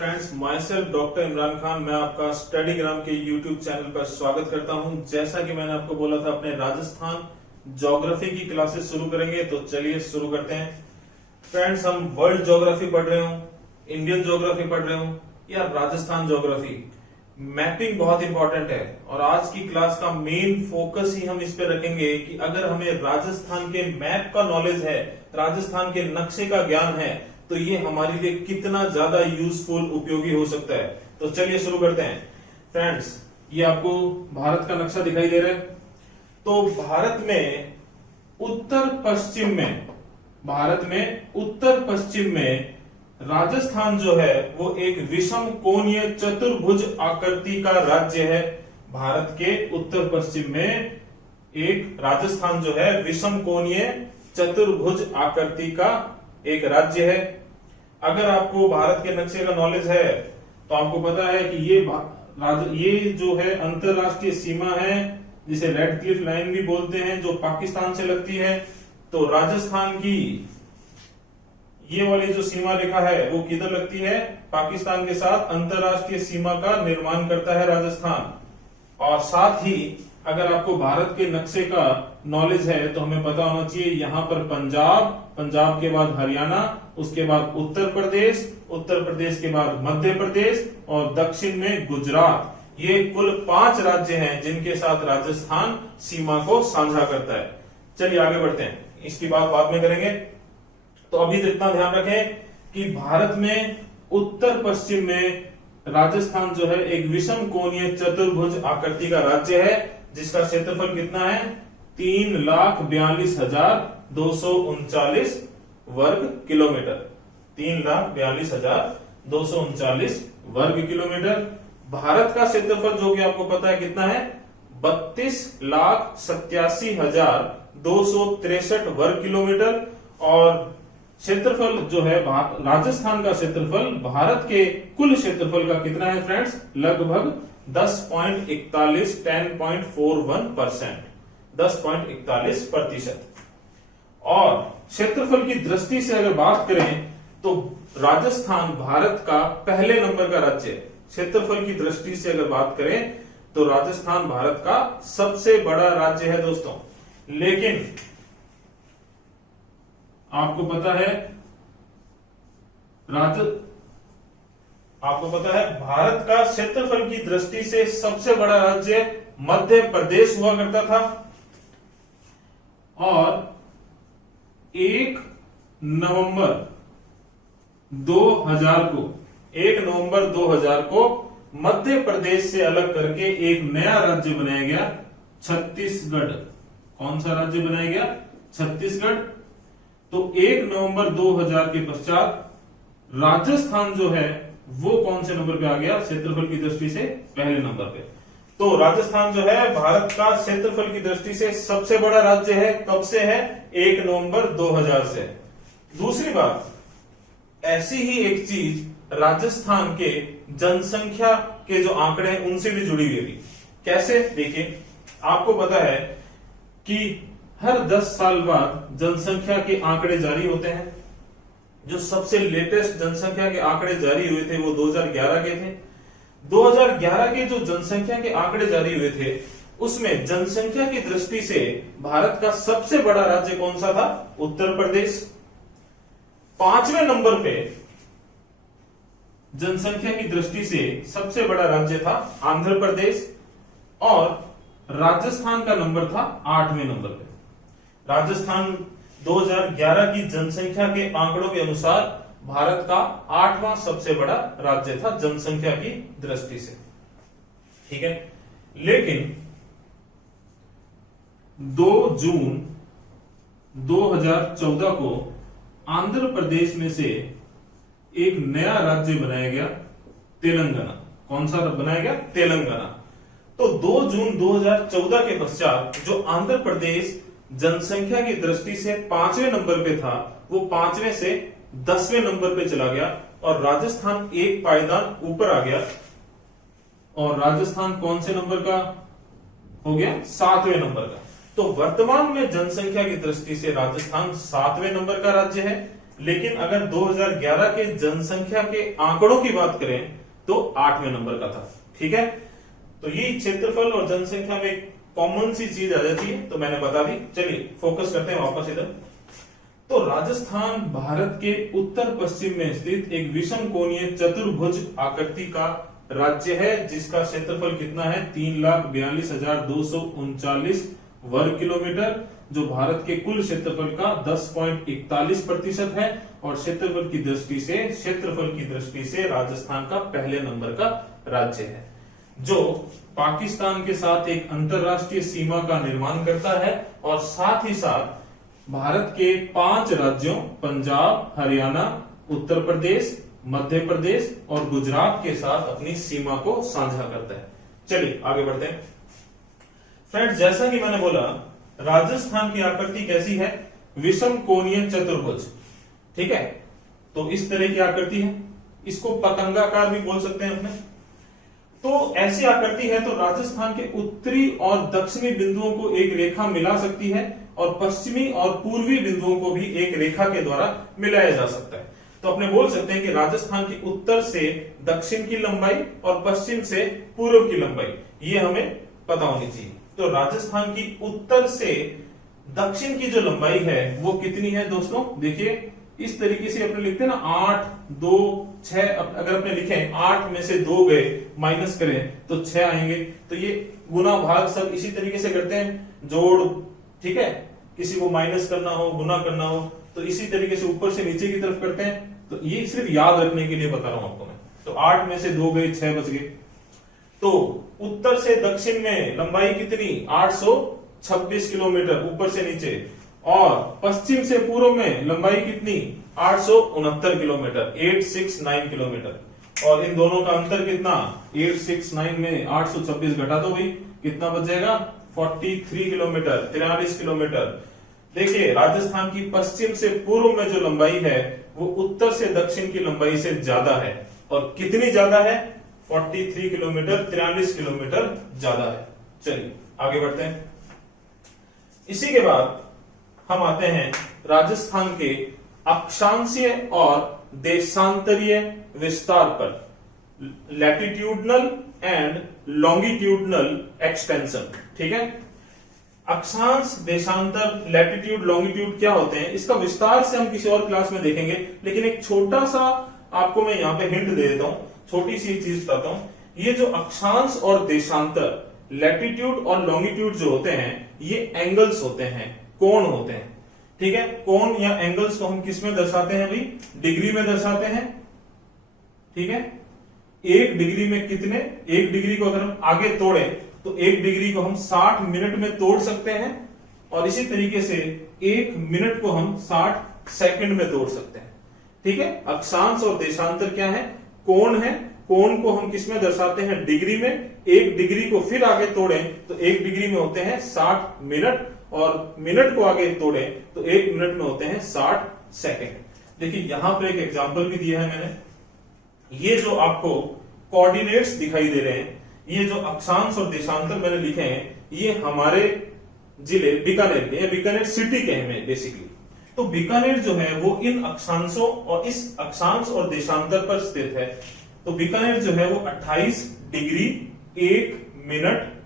Friends, my self doctor Imran Khan. मैं आपका स्टडीग्राम के यूट्यूब चैनल पर स्वागत करता हूं। जैसा कि मैंने आपको बोला था, अपने राजस्थान ज्योग्राफी की क्लासेस शुरू करेंगे, तो चलिए शुरू करते हैं। फ्रेंड्स, हम वर्ल्ड ज्योग्राफी पढ़ रहे हो, इंडियन ज्योग्राफी पढ़ रहे हो या राजस्थान ज्योग्राफी, मैपिंग बहुत इंपॉर्टेंट है। और आज की क्लास का मेन फोकस ही हम इस पे रखेंगे कि अगर हमें राजस्थान के मैप का नॉलेज है, राजस्थान के नक्शे का ज्ञान है, तो ये हमारे लिए कितना ज्यादा यूजफुल, उपयोगी हो सकता है। तो चलिए शुरू करते हैं। फ्रेंड्स, ये आपको भारत का नक्शा दिखाई दे रहा है। तो भारत में उत्तर पश्चिम में राजस्थान जो है वो एक विषम कोणीय चतुर्भुज आकृति का राज्य है। भारत के उत्तर पश्चिम में एक राजस्थान जो है विषम कोणीय चतुर्भुज आकृति का एक राज्य है। अगर आपको भारत के नक्शे का नॉलेज है तो आपको पता है कि ये जो है अंतरराष्ट्रीय सीमा है, जिसे रेड क्लिफ लाइन भी बोलते हैं, जो पाकिस्तान से लगती है। तो राजस्थान की ये वाली जो सीमा रेखा है वो किधर लगती है? पाकिस्तान के साथ अंतरराष्ट्रीय सीमा का निर्माण करता है राजस्थान। और साथ ही अगर आपको भारत के नक्शे का नॉलेज है तो हमें पता होना चाहिए, यहाँ पर पंजाब के बाद हरियाणा, उसके बाद उत्तर प्रदेश के बाद मध्य प्रदेश और दक्षिण में गुजरात। ये कुल 5 राज्य हैं जिनके साथ राजस्थान सीमा को साझा करता है। चलिए आगे बढ़ते हैं, इसकी बात बाद में करेंगे। तो अभी तो इतना ध्यान रखें कि भारत में उत्तर पश्चिम में राजस्थान जो है एक विषम कोणीय चतुर्भुज आकृति का राज्य है, जिसका क्षेत्रफल कितना है? 3,42,239 वर्ग किलोमीटर। 3,42,239 वर्ग किलोमीटर। भारत का क्षेत्रफल जो कि आपको पता है कितना है? 32,87,263 वर्ग किलोमीटर। और क्षेत्रफल जो है राजस्थान का क्षेत्रफल भारत के कुल क्षेत्रफल का कितना है फ्रेंड्स? लगभग 10.41% 10.41%। और क्षेत्रफल की दृष्टि से अगर बात करें तो राजस्थान भारत का पहले नंबर का राज्य है। क्षेत्रफल की दृष्टि से अगर बात करें तो राजस्थान भारत का सबसे बड़ा राज्य है दोस्तों। लेकिन आपको पता है भारत का क्षेत्रफल की दृष्टि से सबसे बड़ा राज्य मध्य प्रदेश हुआ करता था। और 1 नवंबर 2000 को मध्य प्रदेश से अलग करके एक नया राज्य बनाया गया, छत्तीसगढ़। कौन सा राज्य बनाया गया? छत्तीसगढ़। तो 1 नवंबर 2000 के पश्चात राजस्थान जो है वो कौन से नंबर पे आ गया? क्षेत्रफल की दृष्टि से पहले नंबर पे। तो राजस्थान जो है भारत का क्षेत्रफल की दृष्टि से सबसे बड़ा राज्य है। कब से है? 1 नवंबर 2000 से। दूसरी बात, ऐसी ही एक चीज राजस्थान के जनसंख्या के जो आंकड़े हैं उनसे भी जुड़ी हुई है। कैसे? देखिए, आपको पता है कि हर 10 साल बाद जनसंख्या के आंकड़े जारी होते हैं। जो सबसे लेटेस्ट जनसंख्या के आंकड़े जारी हुए थे वो 2011 के थे। 2011 के जो जनसंख्या के आंकड़े जारी हुए थे उसमें जनसंख्या की दृष्टि से भारत का सबसे बड़ा राज्य कौन सा था? उत्तर प्रदेश। 5वें नंबर पे जनसंख्या की दृष्टि से सबसे बड़ा राज्य था आंध्र प्रदेश। और राजस्थान का नंबर था 8वें नंबर पे। राजस्थान 2011 की जनसंख्या के आंकड़ों के अनुसार भारत का 8वां सबसे बड़ा राज्य था जनसंख्या की दृष्टि से। ठीक है। लेकिन 2 जून 2014 को आंध्र प्रदेश में से एक नया राज्य बनाया गया, तेलंगाना। कौन सा बनाया गया? तेलंगाना। तो 2 जून 2014 के पश्चात जो आंध्र प्रदेश जनसंख्या की दृष्टि से 5वें नंबर पे था, वो 5वें से 10वें नंबर पे चला गया और राजस्थान एक पायदान ऊपर आ गया। और राजस्थान कौन से नंबर का हो गया? 7वें नंबर का। तो वर्तमान में जनसंख्या की दृष्टि से राजस्थान 7वें नंबर का राज्य है। लेकिन अगर 2011 के जनसंख्या के आंकड़ों की बात करें तो 8वें नंबर का था। ठीक है, तो ये क्षेत्रफल और जनसंख्या में कॉमन सी चीज आ जाती है, तो मैंने बता दी। चलिए फोकस करते हैं वापस इधर। तो राजस्थान भारत के उत्तर पश्चिम में स्थित एक विषम कोणीय चतुर्भुज आकृति का राज्य है, जिसका क्षेत्रफल कितना है 3,42,239 वर्ग किलोमीटर, जो भारत के कुल क्षेत्रफल का 10.41% है। और क्षेत्रफल की दृष्टि से राजस्थान का पहले नंबर का राज्य है, जो पाकिस्तान के साथ एक अंतरराष्ट्रीय सीमा का निर्माण करता है और साथ ही साथ भारत के 5 राज्यों पंजाब, हरियाणा, उत्तर प्रदेश, मध्य प्रदेश और गुजरात के साथ अपनी सीमा को साझा करता है। चलिए आगे बढ़ते हैं फ्रेंड्स। जैसा कि मैंने बोला, राजस्थान की आकृति कैसी है, विषम कोणीय चतुर्भुज। ठीक है, तो इस तरह की आकृति है, इसको पतंगाकार भी बोल सकते हैं अपने। तो ऐसी आकृति है, तो राजस्थान के उत्तरी और दक्षिणी बिंदुओं को एक रेखा मिला सकती है और पश्चिमी और पूर्वी बिंदुओं को भी एक रेखा के द्वारा मिलाया जा सकता है। तो अपने बोल सकते हैं कि राजस्थान की उत्तर से दक्षिण की लंबाई और पश्चिम से पूर्व की लंबाई, ये हमें पता होनी चाहिए। तो राजस्थान की उत्तर से दक्षिण की जो लंबाई है वो कितनी है दोस्तों, देखिए इस तरीके से अपने लिखते हैं ना, 8, 2, 6। अगर अपने लिखे 8 में से 2 गए, माइनस करें तो 6 आएंगे। तो ये गुना भाग सब इसी तरीके से करते हैं, जोड़। ठीक है, किसी को माइनस करना हो, गुना करना हो, तो इसी तरीके से ऊपर से नीचे की तरफ करते हैं। तो ये सिर्फ याद रखने के लिए बता रहा हूं आपको मैं। तो 8 में से 2 गए, 6 बच गए। तो उत्तर से दक्षिण में लंबाई कितनी, 826 किलोमीटर ऊपर से नीचे, और पश्चिम से पूर्व में लंबाई कितनी, 869 किलोमीटर, 869 किलोमीटर। और इन दोनों का अंतर कितना, 869 में 826 घटा दो भाई, कितना बच जाएगा, 43 किलोमीटर, 43 किलोमीटर। देखिए राजस्थान की पश्चिम से पूर्व में जो लंबाई है वो उत्तर से दक्षिण की लंबाई से ज्यादा है। और कितनी ज्यादा है, 43 किलोमीटर, 43 किलोमीटर ज्यादा है। चलिए आगे बढ़ते हैं। इसी के बाद हम आते हैं राजस्थान के अक्षांशीय और देशांतरीय विस्तार पर, लैटिट्यूडनल एंड लॉन्गिट्यूडनल एक्सटेंशन। ठीक है, अक्षांश, देशांतर, लैटिट्यूड, लॉन्गिट्यूड क्या होते हैं, इसका विस्तार से हम किसी और क्लास में देखेंगे। लेकिन एक छोटा सा आपको मैं यहां पे हिंट दे देता हूं, छोटी सी चीज बताता हूं। ये जो अक्षांश और देशांतर, लैटिट्यूड और लॉन्गिट्यूड जो होते हैं, ये एंगल्स होते हैं, कोण होते हैं। ठीक है, कोण या एंगल्स को हम किस में दर्शाते हैं भाई, डिग्री में दर्शाते हैं। ठीक है, 1 डिग्री में कितने, 1 डिग्री को अगर हम आगे तोड़े तो 1 डिग्री को हम 60 मिनट में तोड़ सकते हैं, और इसी तरीके से 1 मिनट को हम 60 सेकंड में तोड़ सकते हैं। ठीक है, अक्षांश और देशांतर क्या है, कोण है। कोण को हम किस में दर्शाते हैं, डिग्री में। 1 डिग्री को फिर आगे तोड़े तो 1 डिग्री में होते हैं 60 मिनट, और मिनट को आगे तोड़े तो 1 मिनट में होते हैं 60 सेकंड। देखिए यहां पर एक एग्जांपल भी दिया है मैंने। ये जो आपको कोऑर्डिनेट्स दिखाई दे रहे हैं, ये जो अक्षांश और देशांतर मैंने लिखे हैं, ये हमारे जिले बीकानेर के, बीकानेर सिटी के हैं बेसिकली। तो बीकानेर जो है वो इन अक्षांशों और इस अक्षांश और देशांतर पर स्थित है। तो बीकानेर जो है वो 28 डिग्री 1 मिनट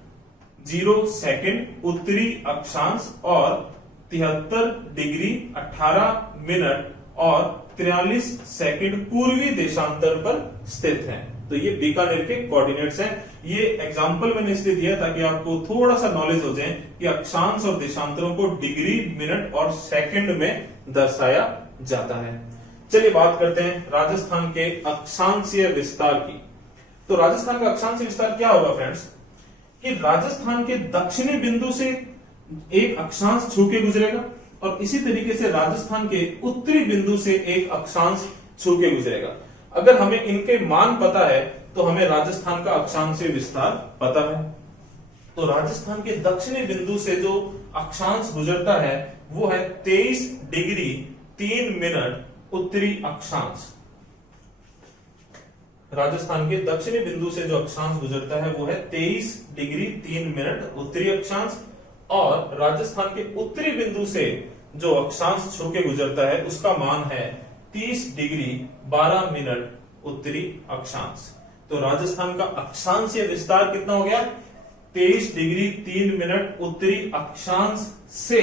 0 सेकंड उत्तरी अक्षांश और 73 डिग्री 18 मिनट और 43 सेकंड पूर्वी देशांतर पर स्थित है। तो ये बीकानेर के कोऑर्डिनेट्स हैं। ये एग्जांपल मैंने इसलिए दिया ताकि आपको थोड़ा सा नॉलेज हो जाए कि अक्षांश और देशांतरों को डिग्री, मिनट और सेकंड में दर्शाया जाता है। चलिए बात करते हैं राजस्थान के अक्षांशीय विस्तार की। तो राजस्थान का अक्षांशीय विस्तार क्या होगा फ्रेंड्स, कि राजस्थान के दक्षिणी बिंदु से एक अक्षांश छू के गुजरेगा, और इसी तरीके से राजस्थान के उत्तरी बिंदु से एक अक्षांश छू के गुजरेगा। अगर हमें इनके मान पता है तो हमें राजस्थान का अक्षांशीय विस्तार पता है। तो राजस्थान के दक्षिणी बिंदु से जो अक्षांश गुजरता है वो है 23 डिग्री 3 मिनट उत्तरी अक्षांश। राजस्थान के दक्षिणी बिंदु से जो अक्षांश गुजरता है वो है 23 डिग्री 3 मिनट उत्तरी अक्षांश, और राजस्थान के उत्तरी बिंदु से जो अक्षांश छू के गुजरता है उसका मान है 30 डिग्री 12 मिनट उत्तरी अक्षांश। तो राजस्थान का अक्षांशीय विस्तार कितना हो गया? 23 डिग्री 3 मिनट उत्तरी अक्षांश से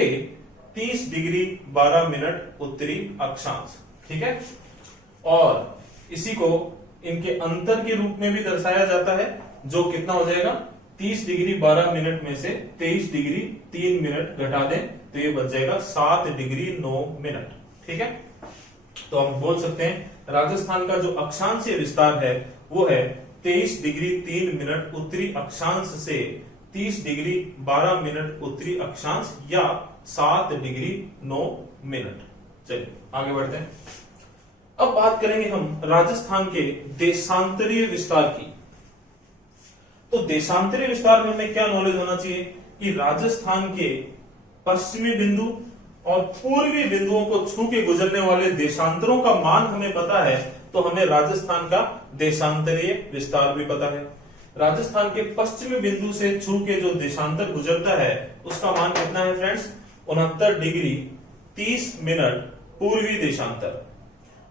30 डिग्री 12 मिनट उत्तरी अक्षांश। ठीक है, और इसी को इनके अंतर के रूप में भी दर्शाया जाता है, जो कितना हो जाएगा? 30 डिग्री 12 मिनट में से 23 डिग्री 3 मिनट घटा दें तो ये बच जाएगा 7 डिग्री 9 मिनट। ठीक है, तो हम बोल सकते हैं राजस्थान का जो अक्षांशीय विस्तार है वो है 23 डिग्री 3 मिनट उत्तरी अक्षांश से 30 डिग्री 12 मिनट उत्तरी अक्षांश या 7 डिग्री 9 मिनट। चलिए आगे बढ़ते हैं। अब बात करेंगे हम राजस्थान के देशांतरीय विस्तार की। तो देशांतरीय विस्तार में हमें क्या नॉलेज होना चाहिए कि राजस्थान के पश्चिमी बिंदु और पूर्वी बिंदुओं को छू के गुजरने वाले देशांतरों का मान हमें पता है, तो हमें राजस्थान का देशांतरीय विस्तार भी पता है। राजस्थान के पश्चिमी बिंदु से छू के जो देशांतर गुजरता है उसका मान कितना है फ्रेंड्स? 69 डिग्री 30 मिनट पूर्वी देशांतर।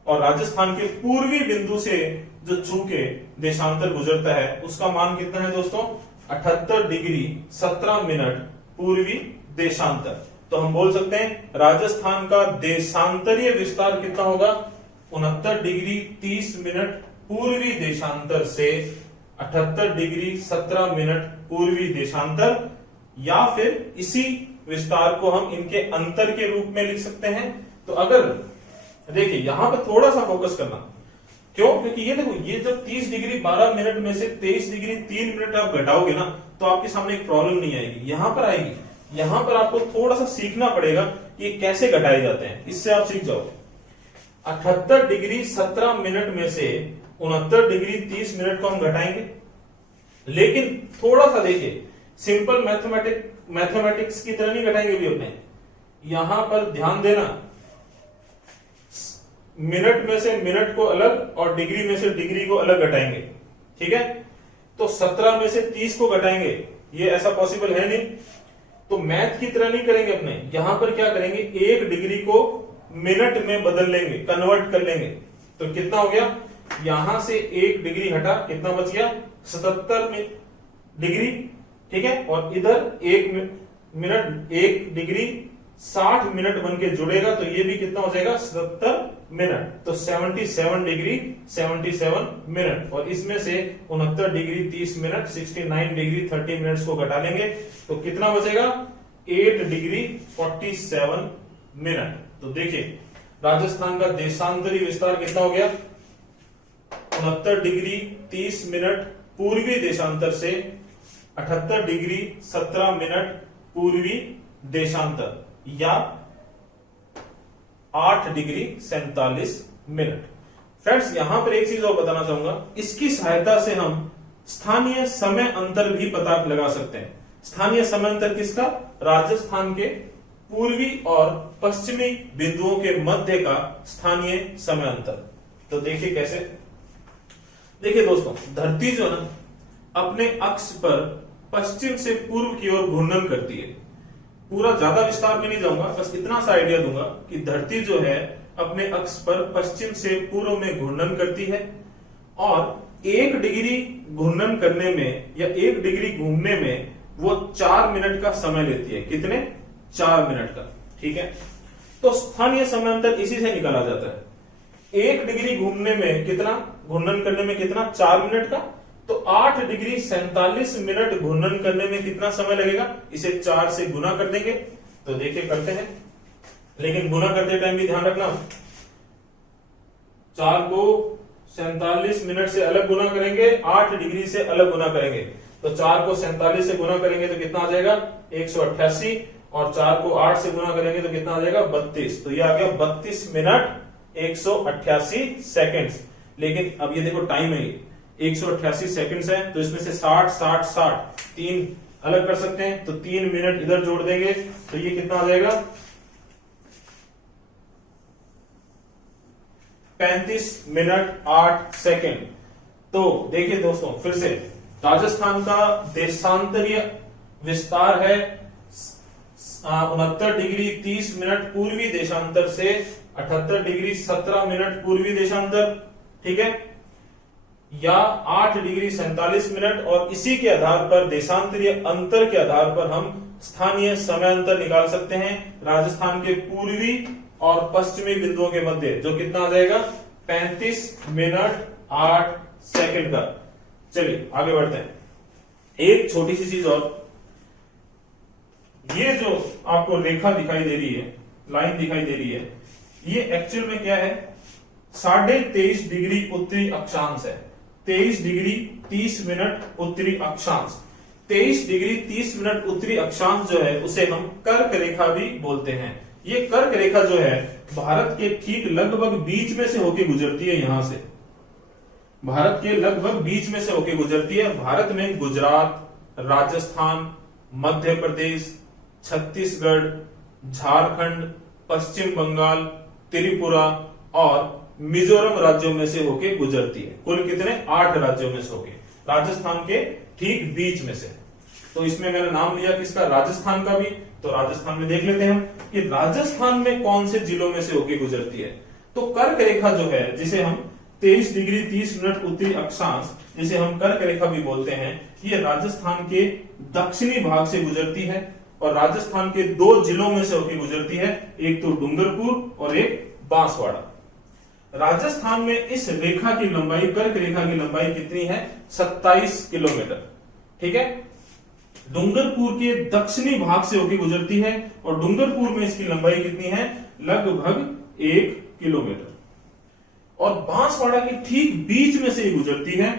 और राजस्थान के पूर्वी बिंदु से जो छू के देशांतर गुजरता है उसका मान कितना है दोस्तों? 78 डिग्री 17 मिनट पूर्वी देशांतर। तो हम बोल सकते हैं राजस्थान का देशांतरीय विस्तार कितना होगा? 69 डिग्री 30 मिनट पूर्वी देशांतर से 78 डिग्री 17 मिनट पूर्वी देशांतर, या फिर इसी विस्तार को हम इनके अंतर के रूप में लिख सकते हैं। तो अगर देखिए यहां पर थोड़ा सा फोकस करना, क्यों? क्योंकि ये देखो, ये जब 30 डिग्री 12 मिनट में से 23 डिग्री 3 मिनट आप घटाओगे ना तो आपके सामने एक प्रॉब्लम नहीं आएगी, यहां पर आएगी। यहां पर आपको थोड़ा सा सीखना पड़ेगा कि ये कैसे घटाए जाते हैं, इससे आप सीख जाओगे। 78 डिग्री 17 मिनट में से 69 डिग्री 30 मिनट को हम घटाएंगे, लेकिन थोड़ा सा देखिए, सिंपल मैथमेटिक्स की तरह नहीं घटाएंगे भी अपने। यहां पर ध्यान देना, मिनट में से मिनट को अलग और डिग्री में से डिग्री को अलग घटाएंगे। ठीक है, तो 17 में से 30 को घटाएंगे, ये ऐसा पॉसिबल है नहीं। तो मैथ की तरह नहीं करेंगे अपने, यहां पर क्या करेंगे, 1 डिग्री को मिनट में बदल लेंगे, कन्वर्ट कर लेंगे। तो कितना हो गया? यहां से 1 डिग्री हटा, कितना बच गया? 77 डिग्री। ठीक है, और इधर 1 मिनट 1 डिग्री 60 मिनट बन के जुड़ेगा, तो ये भी कितना हो जाएगा? 70 मिनट। तो 77 डिग्री 77 मिनट, और इसमें से 69 डिग्री 30 मिनट 69 डिग्री 30 मिनट्स को घटा लेंगे तो कितना बचेगा? 8 डिग्री 47 मिनट। तो देखिए राजस्थान का देशांतरी विस्तार कितना हो गया? 69 डिग्री 30 मिनट पूर्वी देशांतर से 78 डिग्री 17 मिनट पूर्वी देशांतर, या 8 डिग्री 47 मिनट। फ्रेंड्स यहां पर एक चीज और बताना चाहूंगा, इसकी सहायता से हम स्थानीय समय अंतर भी पता लगा सकते हैं। स्थानीय समय अंतर किसका? राजस्थान के पूर्वी और पश्चिमी बिंदुओं के मध्य का स्थानीय समय अंतर। तो देखिए कैसे। देखिए दोस्तों, धरती जो है ना अपने अक्ष पर पश्चिम से पूर्व की ओर घूर्णन करती है। पूरा ज्यादा विस्तार में नहीं जाऊंगा, बस इतना सा आइडिया दूंगा कि धरती जो है अपने अक्ष पर पश्चिम से पूर्व में घूर्णन करती है, और 1 डिग्री घूर्णन करने में या 1 डिग्री घूमने में वो 4 मिनट का समय लेती है। कितने? 4 मिनट का। ठीक है, तो स्थानीय समय अंतर इसी से निकाला जाता है। 1 डिग्री घूमने में कितना, घूर्णन करने में कितना? 4 मिनट का। तो 8 डिग्री 47 मिनट घूर्णन करने में कितना समय लगेगा? इसे 4 से गुना कर देंगे। तो देखिए करते हैं, लेकिन गुना करते टाइम भी ध्यान रखना, 4 को 47 मिनट से अलग गुना करेंगे, 8 डिग्री से अलग गुना करेंगे। तो 4 को 47 से गुना करेंगे तो कितना आ जाएगा? 188, और 4 को 8 से गुना करेंगे तो कितना आ जाएगा? 32। तो ये आ गया 32 मिनट 188 सेकेंड। लेकिन अब ये देखो टाइम है, 188 सेकंड्स है, तो इसमें से 60 60 60 3 अलग कर सकते हैं, तो 3 मिनट इधर जोड़ देंगे तो ये कितना आ जाएगा? 35 मिनट 8 सेकंड। तो देखिए दोस्तों फिर से, राजस्थान का देशांतरीय विस्तार है 69 डिग्री 30 मिनट पूर्वी देशांतर से 78 डिग्री 17 मिनट पूर्वी देशांतर, ठीक है, या 8 डिग्री 47 मिनट, और इसी के आधार पर देशांतरीय अंतर के आधार पर हम स्थानीय समय अंतर निकाल सकते हैं राजस्थान के पूर्वी और पश्चिमी बिंदुओं के मध्य, जो कितना आ जाएगा 35 मिनट 8 सेकंड का। चलिए आगे बढ़ते हैं। एक छोटी सी चीज और, ये जो आपको रेखा दिखाई दे रही है, लाइन दिखाई दे रही है, ये एक्चुअल में क्या है, 23.5 डिग्री उत्तरी अक्षांश है। 23 डिग्री 30 मिनट उत्तरी अक्षांश, 23 डिग्री 30 मिनट उत्तरी अक्षांश जो है उसे हम कर्क रेखा भी बोलते हैं। ये कर्क रेखा जो है भारत के ठीक लगभग बीच में से होके गुजरती है, यहां से भारत के लगभग बीच में से होके गुजरती है। भारत में गुजरात, राजस्थान, मध्य प्रदेश, छत्तीसगढ़, झारखंड, पश्चिम बंगाल, त्रिपुरा और मिजोरम राज्यों में से होके गुजरती है। कुल कितने, 8 राज्यों में से होके, राजस्थान के ठीक बीच में से। तो इसमें मैंने नाम लिया किसका, राजस्थान का भी। तो राजस्थान में देख लेते हैं हम कि राजस्थान में कौन से जिलों में से होके गुजरती है। तो कर्क रेखा जो है, जिसे हम 23 डिग्री 30 मिनट उत्तरी अक्षांश, जिसे हम कर्क रेखा भी बोलते हैं, ये राजस्थान के दक्षिणी भाग से गुजरती है और राजस्थान के 2 जिलों में से होकर गुजरती है, एक तो डूंगरपुर और एक बांसवाड़ा। राजस्थान में इस रेखा की लंबाई, कर्क रेखा की लंबाई कितनी है, 27 किलोमीटर, ठीक है। डूंगरपुर के दक्षिणी भाग से होकर गुजरती है और डूंगरपुर में इसकी लंबाई कितनी है, लगभग 1 किलोमीटर। और बांसवाड़ा के ठीक बीच में से ही गुजरती है,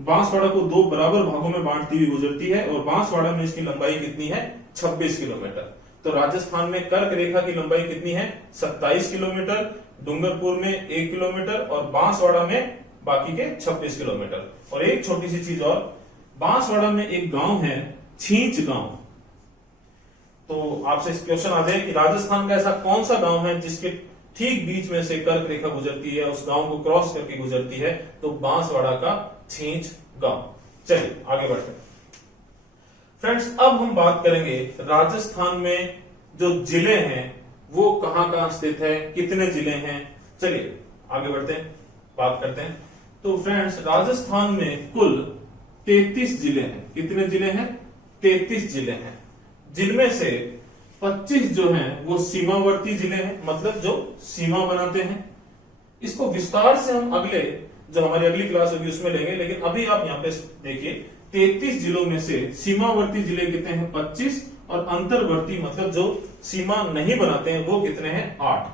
बांसवाड़ा को 2 बराबर भागों में बांटती हुई गुजरती है और बांसवाड़ा में इसकी लंबाई कितनी है, 26 किलोमीटर। तो राजस्थान में कर्क रेखा की लंबाई कितनी है, 27 किलोमीटर, डूंगरपुर में 1 किलोमीटर और बांसवाड़ा में बाकी के 26 किलोमीटर। और एक छोटी सी चीज और, बांसवाड़ा में एक गांव है छींच गांव। तो आपसे क्वेश्चन आ जाए कि राजस्थान का ऐसा कौन सा गांव है जिसके ठीक बीच में से कर्क रेखा गुजरती है, उस गांव को क्रॉस करके गुजरती है, तो बांसवाड़ा का छींच गांव। चलिए आगे बढ़ते हैं फ्रेंड्स। अब हम बात करेंगे राजस्थान में जो जिले हैं वो कहां कहां स्थित है, कितने जिले हैं। चलिए आगे बढ़ते हैं, बात करते हैं। तो फ्रेंड्स, राजस्थान में कुल 33 जिले हैं। कितने जिले हैं, 33 जिले हैं, जिनमें से 25 जो हैं वो सीमावर्ती जिले हैं, मतलब जो सीमा बनाते हैं। इसको विस्तार से हम अगले, जो हमारी अगली क्लास होगी उसमें लेंगे, लेकिन अभी आप यहाँ पे देखिए 33 जिलों में से सीमावर्ती जिले कितने हैं, 25, और अंतर्वर्ती मतलब जो सीमा नहीं बनाते हैं वो कितने हैं, 8।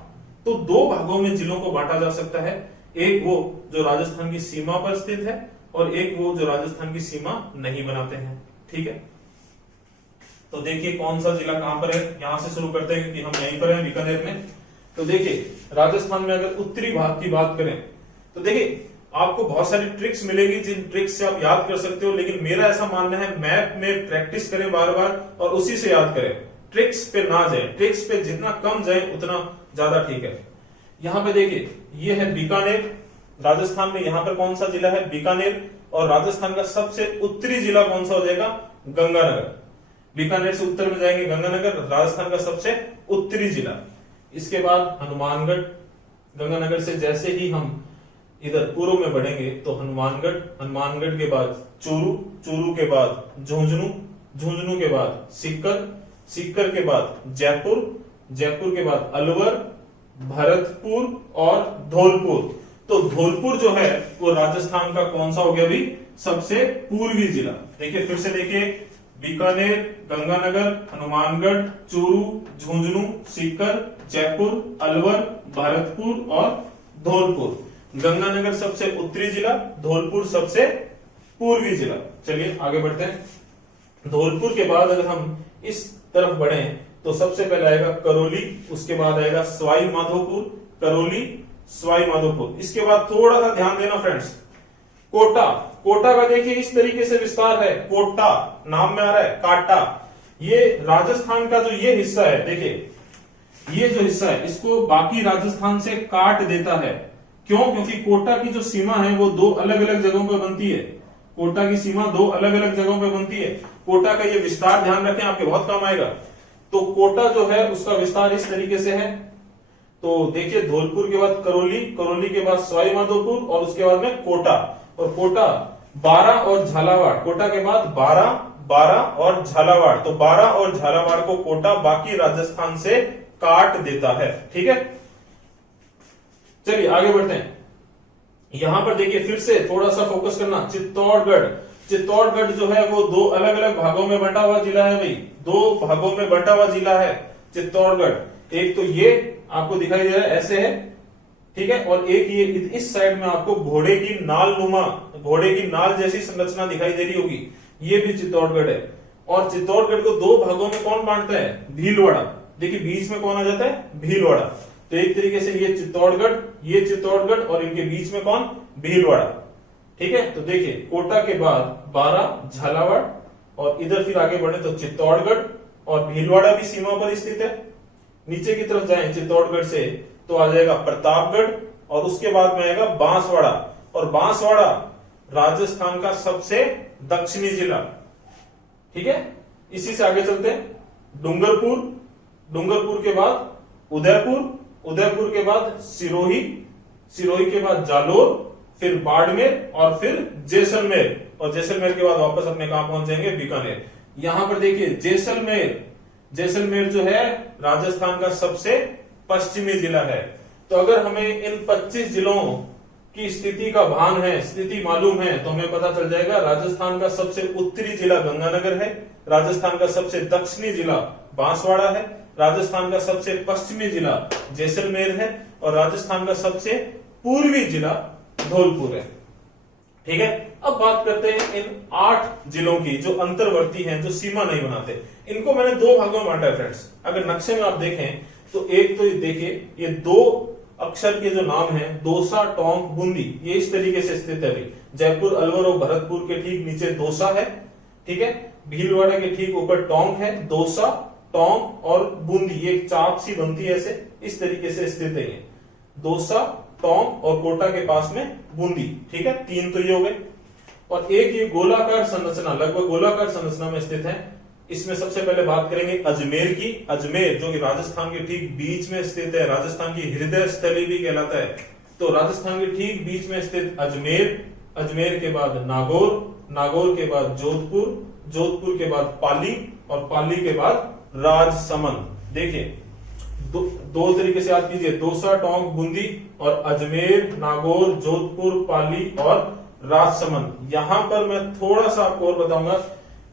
तो 2 भागों में जिलों को बांटा जा सकता है, एक वो जो राजस्थान की सीमा पर स्थित है और एक वो जो राजस्थान की सीमा नहीं बनाते हैं, ठीक है। तो देखिए कौन सा जिला कहां पर है, यहां से शुरू करते हैं क्योंकि हम यहीं पर हैं बीकानेर में। तो देखिए राजस्थान में अगर उत्तरी भाग की बात करें तो देखिए आपको बहुत सारी ट्रिक्स मिलेगी, जिन ट्रिक्स से आप याद कर सकते हो, लेकिन मेरा ऐसा मानना है मैप में प्रैक्टिस करें बार बार और उसी से याद करें, ट्रिक्स पे ना जाए। ट्रिक्स पे जितना कम जाए उतना ज्यादा ठीक है। यहाँ पे देखिए ये है बीकानेर, राजस्थान में यहाँ पर कौन सा जिला है, बीकानेर, और राजस्थान का सबसे उत्तरी जिला कौन सा हो जाएगा, गंगानगर। बीकानेर से उत्तर में जाएंगे गंगानगर, राजस्थान का सबसे उत्तरी जिला। इसके बाद हनुमानगढ़, गंगानगर से जैसे ही हम इधर पूर्व में बढ़ेंगे तो हनुमानगढ़, हनुमानगढ़ के बाद चूरू, चूरू के बाद झुंझुनू, झुंझुनू के बाद सीकर, सीकर के बाद जयपुर, जयपुर के बाद अलवर, भरतपुर और धौलपुर। तो धौलपुर जो है वो राजस्थान का कौन सा हो गया भी, सबसे पूर्वी जिला। देखिए फिर से देखिए, बीकानेर, गंगानगर, हनुमानगढ़, चूरू, झुंझुनू, सीकर, जयपुर, अलवर, भरतपुर और धौलपुर। गंगानगर सबसे उत्तरी जिला, धौलपुर सबसे पूर्वी जिला। चलिए आगे बढ़ते हैं। धौलपुर के बाद अगर हम इस तरफ बढ़े तो सबसे पहले आएगा करौली, उसके बाद आएगा सवाई माधोपुर, करौली, सवाई माधोपुर। इसके बाद थोड़ा सा ध्यान देना फ्रेंड्स, कोटा, कोटा का देखिए इस तरीके से विस्तार है, कोटा नाम में आ रहा है, काटा। ये राजस्थान का जो ये हिस्सा है, देखिए ये जो हिस्सा है इसको बाकी राजस्थान से काट देता है। क्यों? क्योंकि कोटा की जो सीमा है वो 2 अलग अलग जगहों पर बनती है। कोटा की सीमा 2 अलग अलग जगहों पर बनती है। कोटा का ये विस्तार ध्यान रखें, आपके बहुत काम आएगा। तो कोटा जो है उसका विस्तार इस तरीके से है। तो देखिए धौलपुर के बाद करौली, करौली के बाद सवाई माधोपुर और उसके बाद में कोटा, और कोटा 12 और झालावाड़, कोटा के बाद 12 और झालावाड़, तो 12 और झालावाड़ को कोटा बाकी राजस्थान से काट देता है। ठीक है, चलिए आगे बढ़ते हैं। यहां पर देखिए फिर से थोड़ा सा फोकस करना, चित्तौड़गढ़, चित्तौड़गढ़ जो है वो दो अलग अलग भागों में बंटा हुआ जिला है भाई, दो भागों में बंटा हुआ जिला है चित्तौड़गढ़। एक तो ये आपको दिखाई दे रहा है ऐसे है, ठीक है, और एक ये इस साइड में आपको घोड़े की नाल नुमा, घोड़े की नाल जैसी संरचना दिखाई दे रही होगी, ये भी चित्तौड़गढ़ है। और चित्तौड़गढ़ को दो भागों में कौन बांटता है? भीलवाड़ा। देखिए बीच में कौन आ जाता है? भीलवाड़ा। तो एक तरीके से ये चित्तौड़गढ़ और इनके बीच में कौन? भीलवाड़ा। ठीक है, तो देखिए कोटा के बाद 12 झालावाड़ और इधर फिर आगे बढ़े तो चित्तौड़गढ़ और भीलवाड़ा भी सीमा पर स्थित है। नीचे की तरफ जाएं चित्तौड़गढ़ से तो आ जाएगा प्रतापगढ़ और उसके बाद में आएगा बांसवाड़ा, और बांसवाड़ा राजस्थान का सबसे दक्षिणी जिला। ठीक है, इसी से आगे चलते हैं डूंगरपुर, डूंगरपुर के बाद उदयपुर, उदयपुर के बाद सिरोही, सिरोही के बाद जालोर, फिर बाड़मेर और फिर जैसलमेर, और जैसलमेर के बाद वापस अपने कहां पहुंच जाएंगे? बीकानेर। यहां पर देखिए जैसलमेर, जैसलमेर जो है राजस्थान का सबसे पश्चिमी जिला है। तो अगर हमें इन 25 जिलों की स्थिति का भान है, स्थिति मालूम है, तो हमें पता चल जाएगा राजस्थान का सबसे उत्तरी जिला गंगानगर है, राजस्थान का सबसे दक्षिणी जिला बांसवाड़ा है, राजस्थान का सबसे पश्चिमी जिला जैसलमेर है और राजस्थान का सबसे पूर्वी जिला धौलपुर है। ठीक है, अब बात करते हैं इन 8 जिलों की जो अंतर्वर्ती हैं, जो सीमा नहीं बनाते। इनको मैंने दो भागों में बांटा है फ्रेंड्स। अगर नक्शे में आप देखें तो एक तो देखिए ये दो अक्षर के जो नाम हैं, दौसा, टोंक, बूंदी, ये इस तरीके से स्थित है। जयपुर, अलवर और भरतपुर के ठीक नीचे दौसा है। ठीक है, भीलवाड़ा के ठीक ऊपर टोंक है। दौसा, टोंक और बूंदी ये एक चाप सी बनती है ऐसे, इस तरीके से स्थित है ये। दौसा, टोंक और कोटा के पास में बूंदी। ठीक है, 3 तो ये हो गए। और एक ये गोलाकार संरचना, लगभग गोलाकार संरचना में स्थित है। इसमें सबसे पहले बात करेंगे अजमेर की। अजमेर जो कि राजस्थान के ठीक बीच में स्थित है, राजस्थान की हृदय स्थली भी कहलाता है। तो राजस्थान के ठीक बीच में स्थित अजमेर, अजमेर के बाद नागौर, नागौर के बाद जोधपुर, जोधपुर के बाद पाली और पाली के बाद राजसमंद। देखिए दो तरीके से याद कीजिए, दौसा, टोंक, बूंदी और अजमेर, नागौर, जोधपुर, पाली और राजसमंद। यहां पर मैं थोड़ा सा आपको और बताऊंगा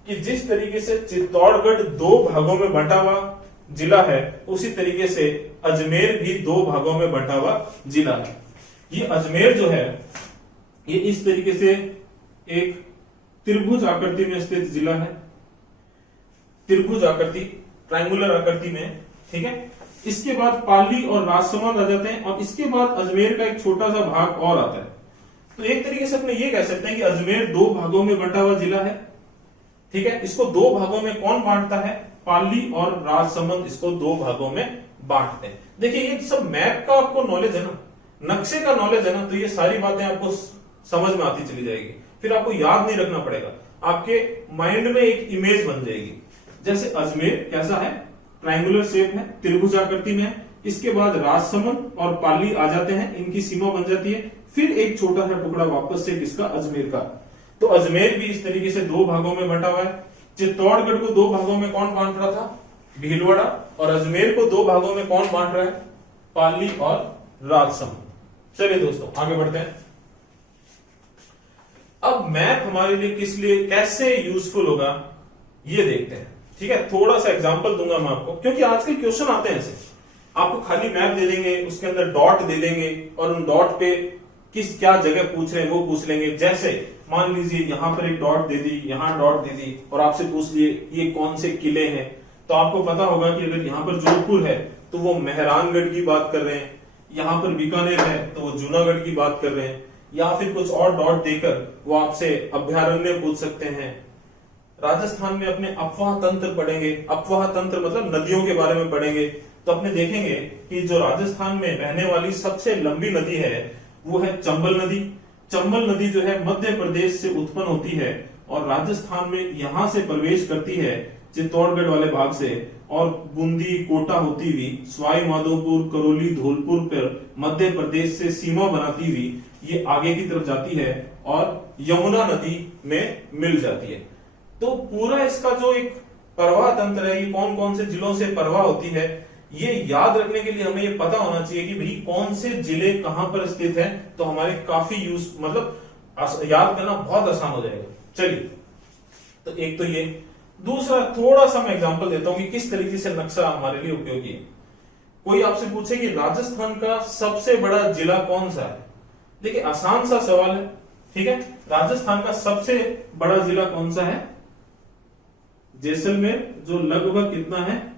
कि जिस तरीके से चित्तौड़गढ़ 2 भागों में बंटा हुआ जिला है, उसी तरीके से अजमेर भी 2 भागों में बंटा हुआ जिला है। ये अजमेर जो है ये इस तरीके से एक त्रिभुज आकृति में स्थित जिला है, त्रिभुज आकृति, ट्रायंगुलर आकृति में। ठीक है, इसके बाद पाली और राजसमंद आ जाते हैं और इसके बाद अजमेर का एक छोटा सा भाग और आता है। तो एक तरीके से अपने ये कह सकते हैं कि अजमेर 2 भागों में बंटा हुआ जिला है। ठीक है, इसको 2 भागों में कौन बांटता है? पाली और राजसमंद इसको 2 भागों में बांटते हैं। देखिए ये सब मैप का आपको नॉलेज है ना, नक्शे का नॉलेज है ना, तो ये सारी बातें आपको समझ में आती चली जाएगी। फिर आपको याद नहीं रखना पड़ेगा, आपके माइंड में एक इमेज बन जाएगी। जैसे अजमेर कैसा है? ट्रायंगुलर शेप है, त्रिभुज आकृति में है। इसके बाद राजसमंद और पाली आ जाते हैं, इनकी सीमा बन जाती है। फिर एक छोटा सा टुकड़ा वापस से किसका? अजमेर का। तो अजमेर भी इस तरीके से 2 भागों में बंटा हुआ है। चित्तौड़गढ़ को 2 भागों में कौन बांट रहा था? भीलवाड़ा। और अजमेर को 2 भागों में कौन बांट रहा है? पाली और राजसमंद। चलिए दोस्तों आगे बढ़ते हैं। अब मैप हमारे लिए किस लिए, कैसे यूजफुल होगा ये देखते हैं। ठीक है, थोड़ा सा एग्जांपल दूंगा मैं आपको, क्योंकि आजकल क्वेश्चन आते हैं ऐसे, आपको खाली मैप दे देंगे, उसके अंदर डॉट दे देंगे और उन डॉट पे किस क्या जगह पूछ रहे हैं वो पूछ लेंगे। जैसे मान लीजिए यहां पर एक डॉट दे दी, यहां डॉट दे दी और आपसे पूछ लिए ये कौन से किले हैं, तो आपको पता होगा कि अगर यहाँ पर जोधपुर है तो वो मेहरानगढ़ की बात कर रहे हैं, यहाँ पर बीकानेर है तो वो जूनागढ़ की बात कर रहे हैं, या फिर कुछ और डॉट देकर वो आपसे अभ्यारण्य पूछ सकते हैं। राजस्थान में अपने अफवाह तंत्र पढ़ेंगे, अफवाह तंत्र मतलब नदियों के बारे में पढ़ेंगे, तो अपने देखेंगे कि जो राजस्थान में बहने वाली सबसे लंबी नदी है वो है चंबल नदी। चंबल नदी जो है मध्य प्रदेश से उत्पन्न होती है और राजस्थान में यहां से प्रवेश करती है चित्तौड़गढ़ वाले भाग से और बूंदी कोटा होती हुई सवाई माधोपुर करौली धौलपुर पर मध्य प्रदेश से सीमा बनाती हुई ये आगे की तरफ जाती है और यमुना नदी में मिल जाती है। तो पूरा इसका जो एक प्रवाह तंत्र है, ये कौन कौन से जिलों से प्रवाह होती है, ये याद रखने के लिए हमें ये पता होना चाहिए कि भाई कौन से जिले कहां पर स्थित हैं, तो हमारे काफी यूज मतलब याद करना बहुत आसान हो जाएगा। चलिए, तो एक तो ये, दूसरा थोड़ा सा मैं एग्जांपल देता हूं कि किस तरीके से नक्शा हमारे लिए उपयोगी है। कोई आपसे पूछे कि राजस्थान का सबसे बड़ा जिला कौन सा है, देखिए आसान सा सवाल है, ठीक है। राजस्थान का सबसे बड़ा जिला कौन सा है? जैसलमेर, जो लगभग कितना है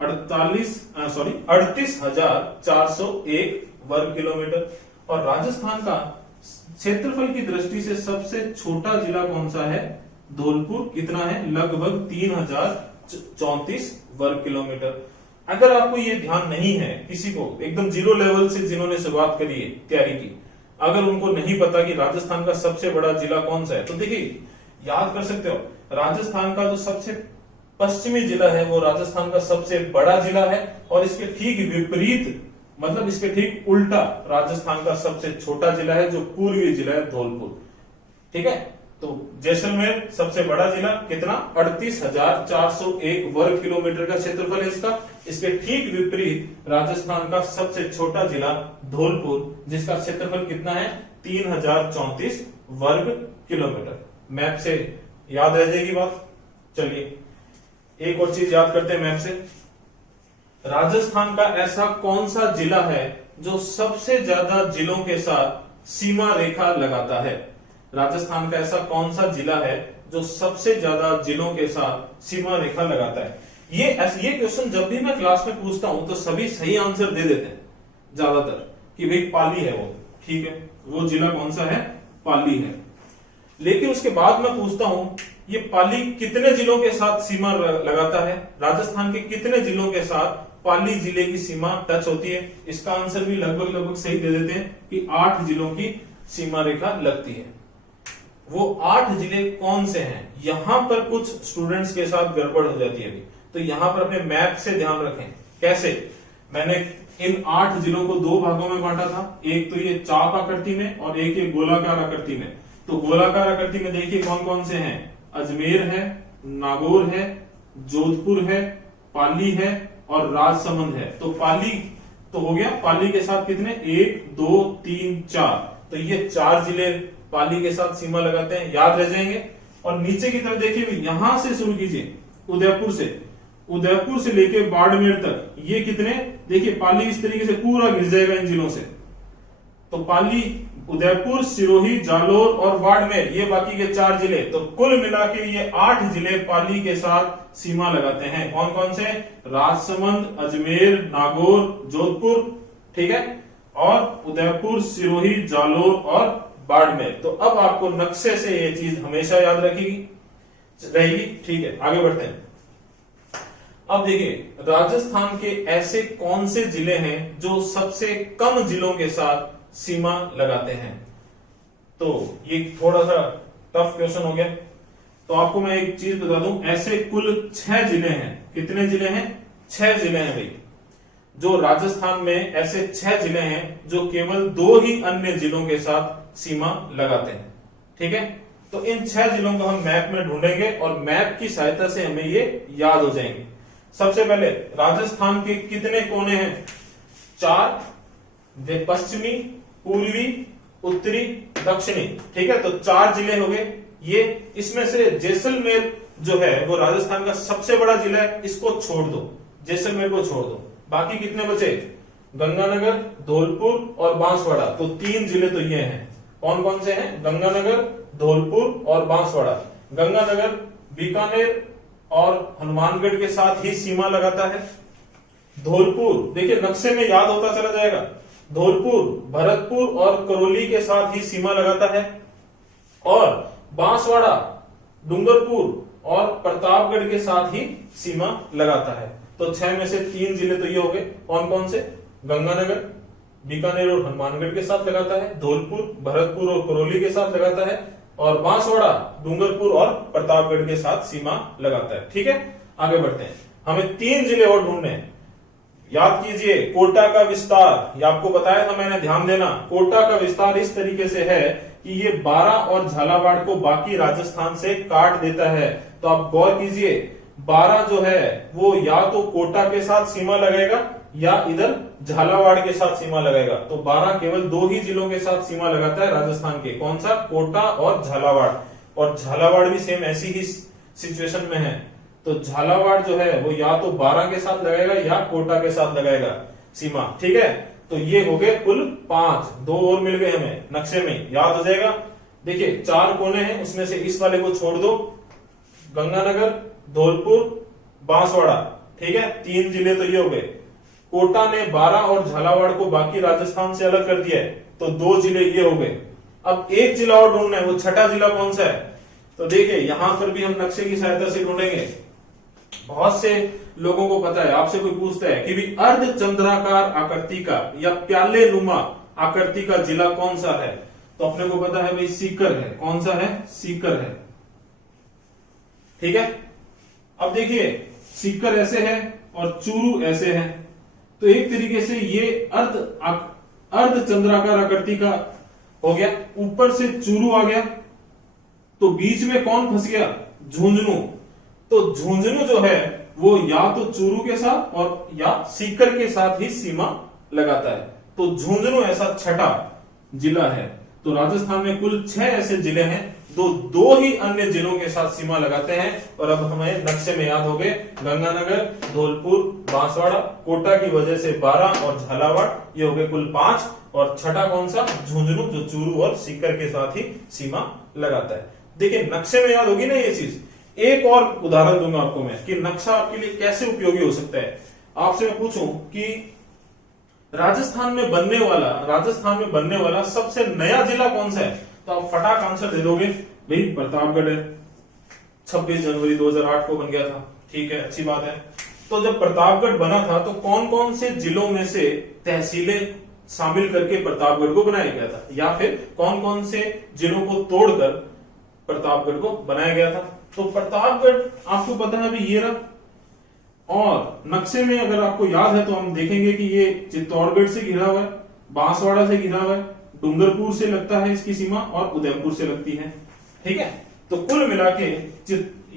38,401 वर्ग किलोमीटर। और राजस्थान का क्षेत्रफल की दृष्टि से सबसे छोटा जिला कौन सा है? धौलपुर, कितना है? लगभग 3034 वर्ग किलोमीटर। अगर आपको ये ध्यान नहीं है, किसी को एकदम जीरो लेवल से जिन्होंने शुरुआत करी है तैयारी की, अगर उनको नहीं पता कि राजस्थान का सबसे बड़ा जिला कौन सा है, तो देखिए याद कर सकते हो, राजस्थान का जो सबसे पश्चिमी जिला है वो राजस्थान का सबसे बड़ा जिला है, और इसके ठीक विपरीत मतलब इसके ठीक उल्टा राजस्थान का सबसे छोटा जिला है जो पूर्वी जिला है धौलपुर, ठीक है। तो जैसलमेर सबसे बड़ा जिला, कितना? 38,401 वर्ग किलोमीटर का क्षेत्रफल है इसका। इसके ठीक विपरीत राजस्थान का सबसे छोटा जिला धौलपुर, जिसका क्षेत्रफल कितना है? 3034 वर्ग किलोमीटर। मैप से याद रह जाएगी बात। चलिए एक और चीज याद करते हैं मैप से। राजस्थान का ऐसा कौन सा जिला है जो सबसे ज्यादा जिलों के साथ सीमा रेखा लगाता है? राजस्थान का ऐसा कौन सा जिला है जो सबसे ज्यादा जिलों के साथ सीमा रेखा लगाता है? ये क्वेश्चन जब भी मैं क्लास में पूछता हूं तो सभी सही आंसर दे देते हैं ज्यादातर कि भाई पाली है वो, ठीक है, वो जिला कौन सा है? पाली है। लेकिन उसके बाद मैं पूछता हूं ये पाली कितने जिलों के साथ सीमा लगाता है? राजस्थान के कितने जिलों के साथ पाली जिले की सीमा टच होती है? इसका आंसर भी लगभग सही दे देते हैं कि 8 जिलों की सीमा रेखा लगती है। वो 8 जिले कौन से हैं? यहां पर कुछ स्टूडेंट्स के साथ गड़बड़ हो जाती है अभी, तो यहां पर अपने मैप से ध्यान रखें। कैसे? मैंने इन 8 जिलों को 2 भागों में बांटा था, एक तो ये चाप आकृति में और एक ये गोलाकार आकृति में। तो गोलाकार आकृति में देखिए कौन कौन से हैं? अजमेर है, नागौर है, जोधपुर है, पाली है और राजसमंद है। तो पाली तो हो गया, पाली के साथ कितने? 1 2 3 4, तो ये 4 जिले पाली के साथ सीमा लगाते हैं, याद रह जाएंगे। और नीचे की तरफ देखिए, यहां से शुरू कीजिए, उदयपुर से लेके बाड़मेर तक, ये कितने? देखिए पाली इस तरीके से पूरा घिर जाएगा इन जिलों से। तो पाली, उदयपुर, सिरोही, जालोर और बाड़मेर, ये बाकी के 4 जिले। तो कुल मिला के ये 8 जिले पाली के साथ सीमा लगाते हैं। कौन कौन से? राजसमंद, अजमेर, नागौर, जोधपुर, ठीक है, और उदयपुर, सिरोही, जालोर और बाड़मेर। तो अब आपको नक्शे से ये चीज हमेशा याद रहेगी, ठीक है। आगे बढ़ते हैं। अब देखिए राजस्थान के ऐसे कौन से जिले हैं जो सबसे कम जिलों के साथ सीमा लगाते हैं? तो ये थोड़ा सा टफ क्वेश्चन हो गया, तो आपको मैं एक चीज बता दूं, ऐसे कुल 6 जिले हैं। कितने जिले हैं? 6 जिले हैं भाई, जो राजस्थान में ऐसे 6 जिले हैं जो केवल 2 ही अन्य जिलों के साथ सीमा लगाते हैं, ठीक है। तो इन 6 जिलों को हम मैप में ढूंढेंगे और मैप की सहायता से हमें ये याद हो जाएंगे। सबसे पहले राजस्थान के कितने कोने हैं? 4, पश्चिमी, पूर्वी, उत्तरी, दक्षिणी, ठीक है। तो 4 जिले हो गए ये। इसमें से जैसलमेर जो है वो राजस्थान का सबसे बड़ा जिला है, इसको छोड़ दो, जैसलमेर को छोड़ दो। बाकी कितने बचे? गंगानगर, धौलपुर और बांसवाड़ा। तो 3 जिले तो ये हैं। कौन कौन से हैं? गंगानगर, धौलपुर और बांसवाड़ा। गंगानगर बीकानेर और हनुमानगढ़ के साथ ही सीमा लगाता है। धौलपुर देखिए नक्शे में याद होता चला जाएगा, धौलपुर भरतपुर और करौली के साथ ही सीमा लगाता है। और बांसवाड़ा डूंगरपुर और प्रतापगढ़ के साथ ही सीमा लगाता है। तो 6 में से 3 जिले तो ये हो गए। कौन कौन से? गंगानगर, बीकानेर और हनुमानगढ़ के साथ लगाता है, धौलपुर, भरतपुर और करौली के साथ लगाता है, और बांसवाड़ा डूंगरपुर और प्रतापगढ़ के साथ सीमा लगाता है। ठीक है, आगे बढ़ते हैं। हमें 3 जिले और ढूंढने हैं। याद कीजिए, कोटा का विस्तार, ये आपको बताया था मैंने, ध्यान देना। कोटा का विस्तार इस तरीके से है कि ये बारां और झालावाड़ को बाकी राजस्थान से काट देता है। तो आप गौर कीजिए, बारां जो है वो या तो कोटा के साथ सीमा लगाएगा या इधर झालावाड़ के साथ सीमा लगाएगा। तो बारां केवल 2 ही जिलों के साथ सीमा लगाता है राजस्थान के, कौन सा? कोटा और झालावाड़। और झालावाड़ भी सेम ऐसी ही सिचुएशन में है। तो झालावाड़ जो है वो या तो बारां के साथ लगाएगा या कोटा के साथ लगाएगा सीमा। ठीक है, तो ये हो गए कुल 5, 2 और मिल गए हमें नक्शे में, याद हो जाएगा। देखिए 4 कोने हैं, उसमें से इस वाले को छोड़ दो, गंगानगर, धौलपुर, बांसवाड़ा। ठीक है, 3 जिले तो ये हो गए। कोटा ने बारां और झालावाड़ को बाकी राजस्थान से अलग कर दिया है, तो 2 जिले ये हो गए। अब एक जिला और ढूंढना है, वो छठा जिला कौन सा है? तो देखिए यहां पर भी हम नक्शे की सहायता से ढूंढेंगे। बहुत से लोगों को पता है, आपसे कोई पूछता है कि भी अर्ध चंद्राकार आकृति का या प्याले नुमा आकृति का जिला कौन सा है, तो अपने को पता है भाई सीकर है। कौन सा है? सीकर है। ठीक है, अब देखिए सीकर ऐसे है और चूरू ऐसे है, तो एक तरीके से ये अर्ध चंद्राकार आकृति का हो गया। ऊपर से चूरू आ गया, तो बीच में कौन फंस गया? झुंझुनू। तो झुंझुनू जो है वो या तो चूरू के साथ और या सीकर के साथ ही सीमा लगाता है। तो झुंझुनू ऐसा छठा जिला है। तो राजस्थान में कुल 6 ऐसे जिले हैं, 2 ही अन्य जिलों के साथ सीमा लगाते हैं। और अब हमें नक्शे में याद हो गए, गंगानगर, धौलपुर, बांसवाड़ा, कोटा की वजह से बारां और झालावाड़, ये हो गए कुल 5। और छठा कौन सा? झुंझुनू, जो चूरू और सीकर के साथ ही सीमा लगाता है। देखिए नक्शे में याद होगी ना ये चीज। एक और उदाहरण दूंगा आपको मैं कि नक्शा आपके लिए कैसे उपयोगी हो सकता है। आपसे मैं पूछूं कि राजस्थान में बनने वाला सबसे नया जिला कौन सा है, तो आप फटाक आंसर दे दोगे, भाई प्रतापगढ़ है, 26 जनवरी 2008 को बन गया था। ठीक है, अच्छी बात है। तो जब प्रतापगढ़ बना था तो कौन कौन से जिलों में से तहसीलें शामिल करके प्रतापगढ़ को बनाया गया था, या फिर कौन कौन से जिलों को तोड़कर प्रतापगढ़ को बनाया गया था? तो प्रतापगढ़ आपको पता है अभी ये रहा। और नक्शे में अगर आपको याद है तो हम देखेंगे कि ये चित्तौड़गढ़ से घिरा हुआ है, बांसवाड़ा से घिरा हुआ है, डूंगरपुर से लगता है इसकी सीमा और उदयपुर से लगती है। ठीक है, तो कुल मिला के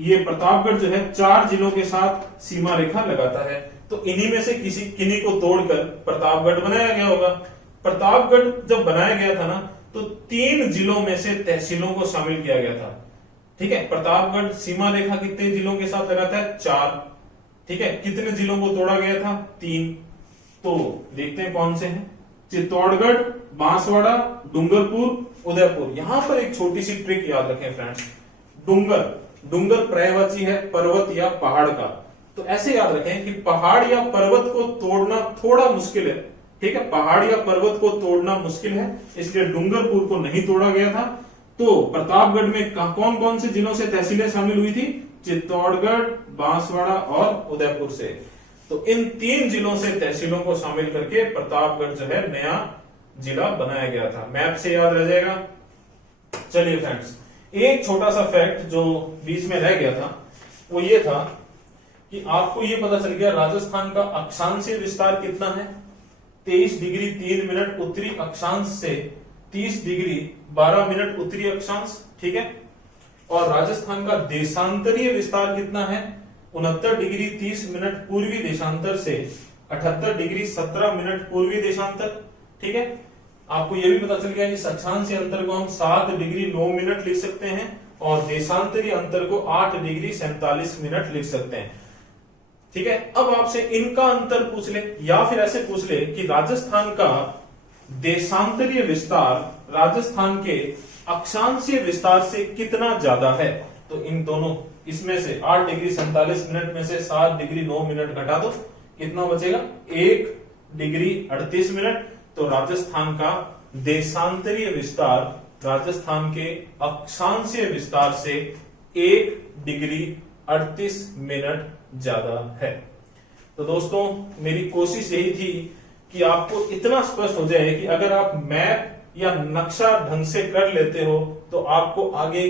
ये प्रतापगढ़ जो है 4 जिलों के साथ सीमा रेखा लगाता है। तो इन्हीं में से किन्हीं को तोड़कर प्रतापगढ़ बनाया गया होगा। प्रतापगढ़ जब बनाया गया था ना, तो 3 जिलों में से तहसीलों को शामिल किया गया था। ठीक है, प्रतापगढ़ सीमा रेखा कितने जिलों के साथ लगाता है? 4। ठीक है, कितने जिलों को तोड़ा गया था? 3। तो देखते हैं कौन से हैं। चित्तौड़गढ़, बांसवाड़ा, डूंगरपुर, उदयपुर। यहां पर एक छोटी सी ट्रिक याद रखें फ्रेंड्स। डूंगर पर्यायवाची है पर्वत या पहाड़ का, तो ऐसे याद रखें कि पहाड़ या पर्वत को तोड़ना थोड़ा मुश्किल है। ठीक है, पहाड़ या पर्वत को तोड़ना मुश्किल है, इसलिए डूंगरपुर को नहीं तोड़ा गया था। तो प्रतापगढ़ में कौन कौन से जिलों से तहसीलें शामिल हुई थी? चित्तौड़गढ़, बांसवाड़ा और उदयपुर से। तो इन 3 जिलों से तहसीलों को शामिल करके प्रतापगढ़ जो है नया जिला बनाया गया था। मैप से याद रह जाएगा। चलिए फ्रेंड्स, एक छोटा सा फैक्ट जो बीच में रह गया था वो ये था कि आपको ये पता चल गया राजस्थान का अक्षांशीय विस्तार कितना है? 23 डिग्री 3 मिनट उत्तरी अक्षांश से 30 डिग्री 12 मिनट उत्तरी अक्षांश। ठीक है, और राजस्थान का देशांतरीय विस्तार कितना है? 69 डिग्री 30 मिनट पूर्वी देशांतर से 78 डिग्री 17 मिनट पूर्वी देशांतर। ठीक है, आपको यह भी पता चल गया इस अक्षांशीय अंतर को हम 7 डिग्री 9 मिनट लिख सकते हैं और देशांतरीय अंतर को 8 डिग्री 47 मिनट लिख सकते हैं। ठीक है, अब आपसे इनका अंतर पूछ ले या फिर ऐसे पूछ ले कि राजस्थान का देशांतरीय विस्तार राजस्थान के अक्षांशीय विस्तार से कितना ज्यादा है, तो इन दोनों इसमें से 8 डिग्री 47 मिनट में से 7 डिग्री 9 मिनट घटा दो, कितना बचेगा? 1 डिग्री 38 मिनट। तो राजस्थान का देशांतरीय विस्तार राजस्थान के अक्षांशीय विस्तार से 1 डिग्री 38 मिनट ज्यादा है। तो दोस्तों मेरी कोशिश यही थी कि आपको इतना स्पष्ट हो जाए कि अगर आप मैप या नक्शा ढंग से कर लेते हो तो आपको आगे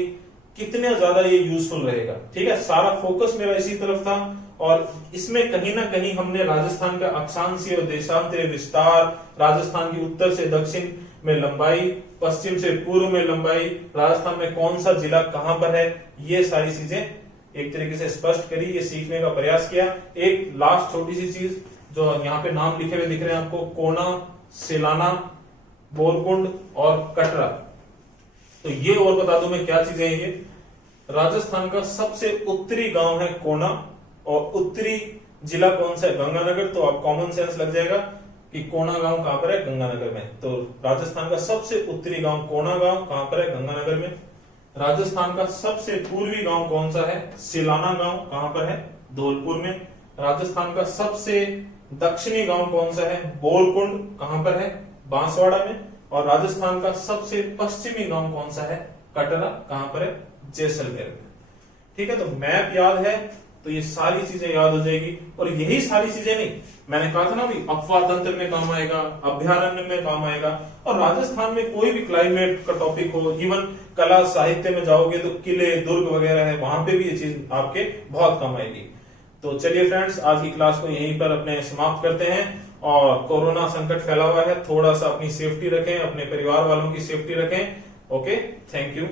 कितने ज्यादा ये यूजफुल रहेगा। ठीक है, सारा फोकस मेरा इसी तरफ था और इसमें कहीं ना कहीं हमने राजस्थान का अक्षांशीय और देशांतरीय विस्तार, राजस्थान की उत्तर से दक्षिण में लंबाई, पश्चिम से पूर्व में लंबाई, राजस्थान में कौन सा जिला कहां पर है, ये सारी चीजें एक तरीके से स्पष्ट करी, ये सीखने का प्रयास किया। एक लास्ट छोटी सी चीज जो यहाँ पे नाम लिखे हुए दिख रहे हैं आपको, कोना, सिलाना, बोरकुंड और कटरा, तो ये और बता दूं मैं क्या चीजें हैं ये। राजस्थान का सबसे उत्तरी गांव है कोना और उत्तरी जिला कौन सा है, गंगानगर। तो आप कॉमन सेंस लग जाएगा कि कोना गांव कहां पर है, गंगानगर में। तो राजस्थान का सबसे उत्तरी गांव कोना गांव कहां पर है, गंगानगर में। राजस्थान का सबसे पूर्वी गांव कौन सा है, सिलाना गांव कहां पर है, धौलपुर में। राजस्थान का सबसे दक्षिणी गांव कौन सा है, बोरकुंड कहां पर है, बांसवाड़ा में। और राजस्थान का सबसे पश्चिमी गांव कौन सा है, कटरा कहां पर है, जैसलमेर में। ठीक है, तो मैप याद है तो ये सारी चीजें याद हो जाएगी। और यही सारी चीजें नहीं, मैंने कहा था ना भी अपवाद तंत्र में काम आएगा, अभ्यारण्य में काम आएगा, और राजस्थान में कोई भी क्लाइमेट का टॉपिक हो, इवन कला साहित्य में जाओगे तो किले दुर्ग वगैरह है, वहां पे भी ये चीज आपके बहुत काम आएगी। तो चलिए फ्रेंड्स, आज की क्लास को यहीं पर अपने समाप्त करते हैं। और कोरोना संकट फैला हुआ है, थोड़ा सा अपनी सेफ्टी रखें, अपने परिवार वालों की सेफ्टी रखें। Okay, thank you.